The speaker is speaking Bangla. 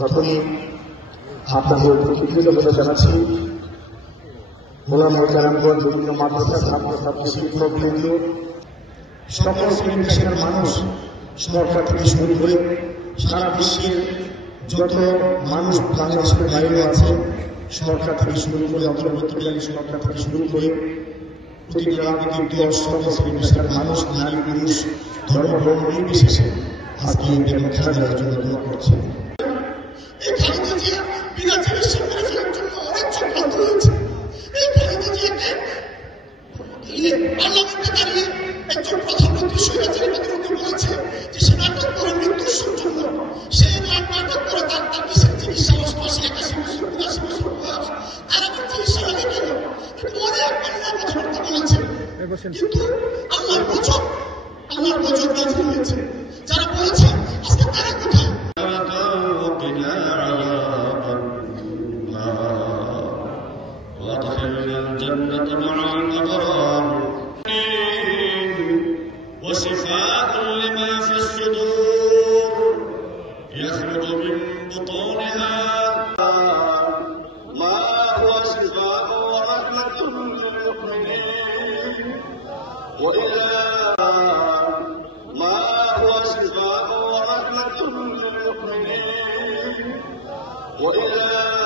তখনই আপনাদের কৃতজ্ঞতা জানাচ্ছি। ওলামা কেরামগণ, বিভিন্ন মাদ্রাসার ছাত্রছাত্রী, শিক্ষকবৃন্দ, সকল শ্রেণী পেশার মানুষ, সরকার থেকে শুরু করে সারা বিশ্বের যত মানুষ বাংলাদেশের বাইরে আছে, সরকার থেকে শুরু করে অন্তর্বর্তীকালীন সরকার থেকে শুরু করে প্রতিটি রাজনৈতিক দল, সকল শ্রেণী পেশার মানুষ, নারী পুরুষ, ধর্ম বর্ণ নির্বিশেষে আজকে ইন্ডিয়ার খেলা দেওয়ার জন্য দোয়া করছে। কিন্তু আল্লাহর গজব নাযিল হয়েছে। যারা বলেছে আজকে তারা কোথায়? وادخلنا الجنة مع الأبرار وشفاء لما في الصدور يخرج من بطونها ما هو شفاء ورحمة للمؤمنين وإلى ما هو شفاء ورحمة للمؤمنين وإلى